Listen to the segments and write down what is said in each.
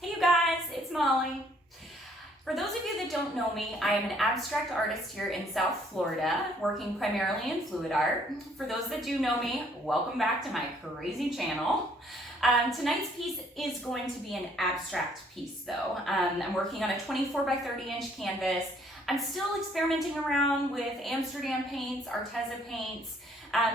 Hey you guys, it's Molly. For those of you that don't know me, I am an abstract artist here in South Florida, working primarily in fluid art. For those that do know me, welcome back to my crazy channel. Tonight's piece is going to be an abstract piece though. I'm working on a 24 by 30 inch canvas. I'm still experimenting around with Amsterdam paints, Arteza paints.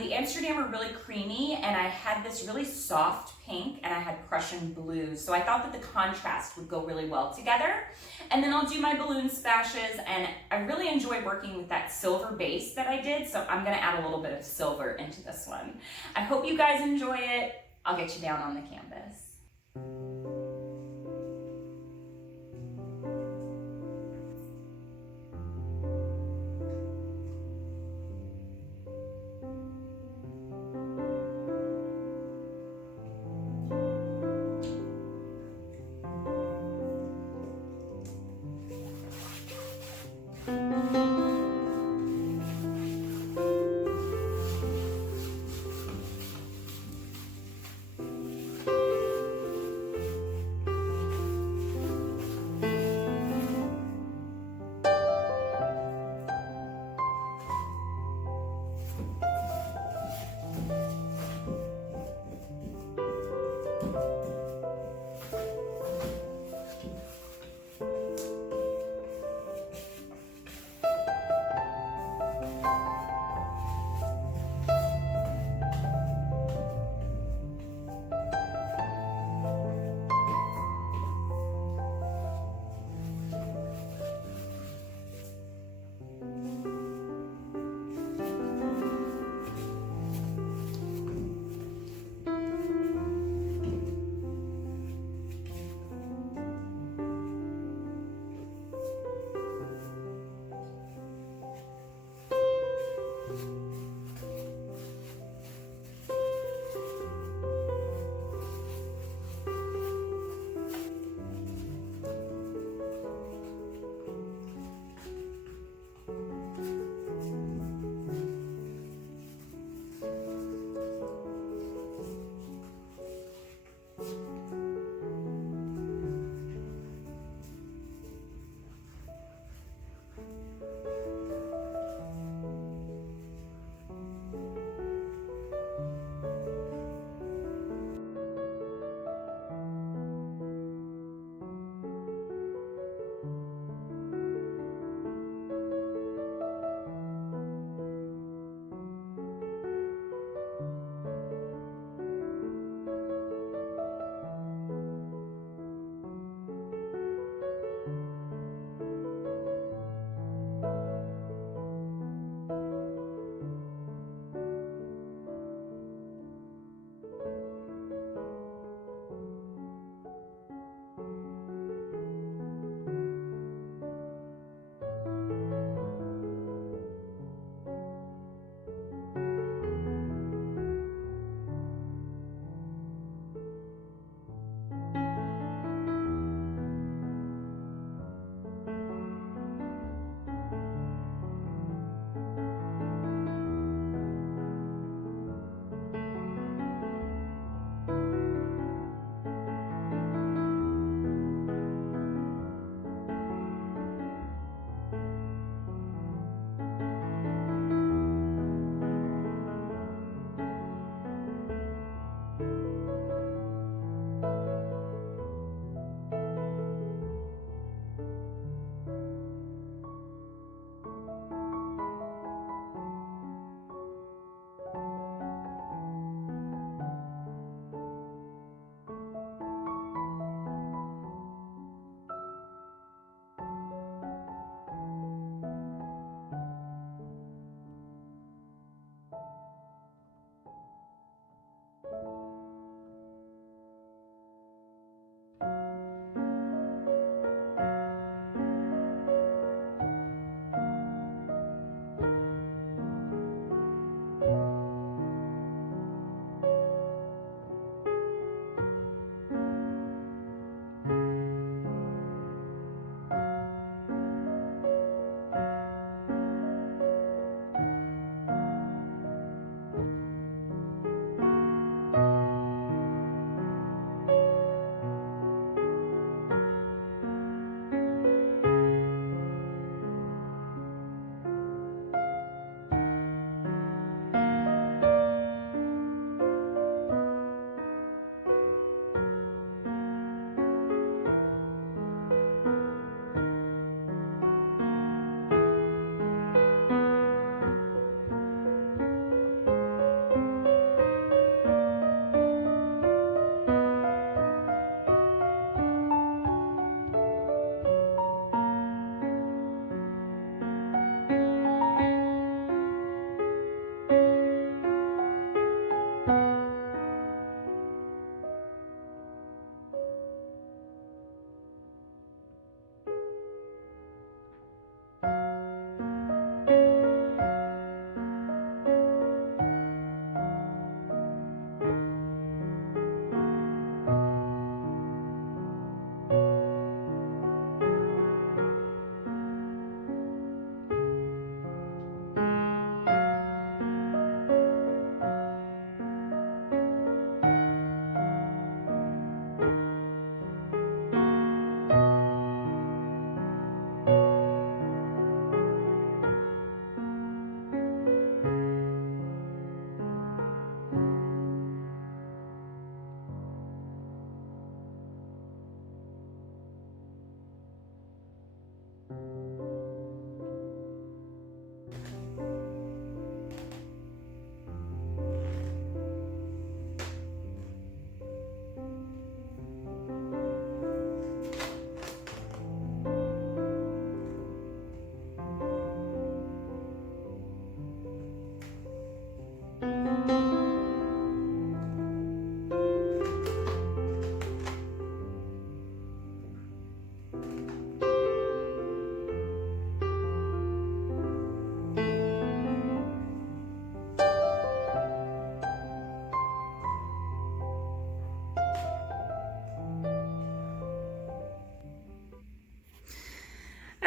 The Amsterdam are really creamy, and I had this really soft pink, and I had Prussian blue, so I thought that the contrast would go really well together. And then I'll do my balloon splashes, and I really enjoy working with that silver base that I did, so I'm gonna add a little bit of silver into this one. I hope you guys enjoy it. I'll get you down on the canvas.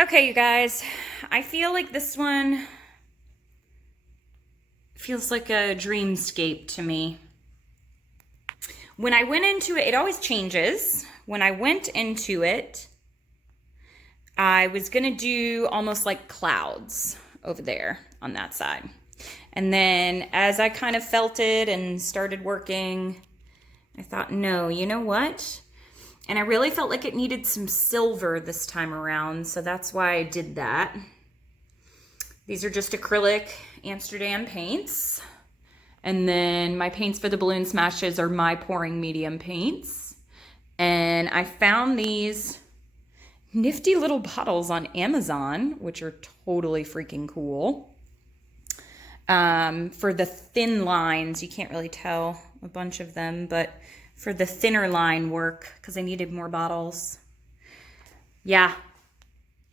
Okay, you guys, I feel like this one feels like a dreamscape to me. When I went into it, it always changes. When I went into it, I was gonna do almost like clouds over there on that side. And then as I kind of felt it and started working, I thought, no, you know what? And I really felt like it needed some silver this time around, so that's why I did that. These are just acrylic Amsterdam paints. And then my paints for the balloon smashes are my pouring medium paints. And I found these nifty little bottles on Amazon, which are totally freaking cool. For the thin lines, you can't really tell a bunch of them, but for the thinner line work, because I needed more bottles. Yeah,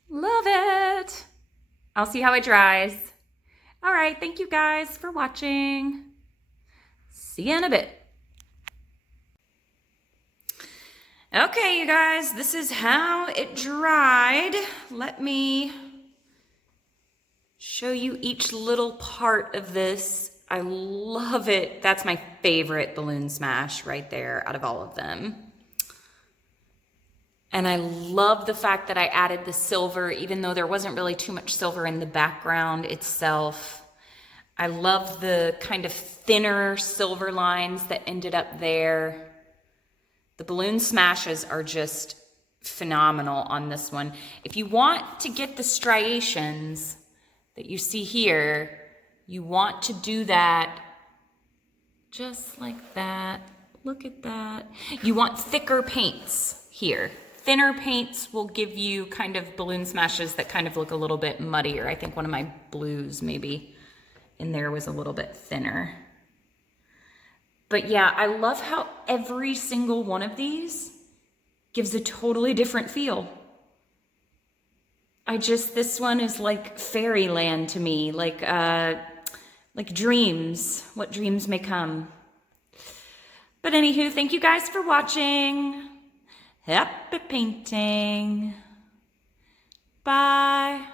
love it. I'll see how it dries. All right, thank you guys for watching. See you in a bit. Okay, you guys, this is how it dried. Let me show you each little part of this. I love it. That's my favorite balloon smash right there out of all of them. And I love the fact that I added the silver, even though there wasn't really too much silver in the background itself. I love the kind of thinner silver lines that ended up there. The balloon smashes are just phenomenal on this one. If you want to get the striations that you see here, you want to do that just like that. Look at that. You want thicker paints here. Thinner paints will give you kind of balloon smashes that kind of look a little bit muddier. I think one of my blues maybe in there was a little bit thinner. But yeah, I love how every single one of these gives a totally different feel. This one is like fairyland to me, like dreams, what dreams may come. But anywho, thank you guys for watching. Happy painting. Bye.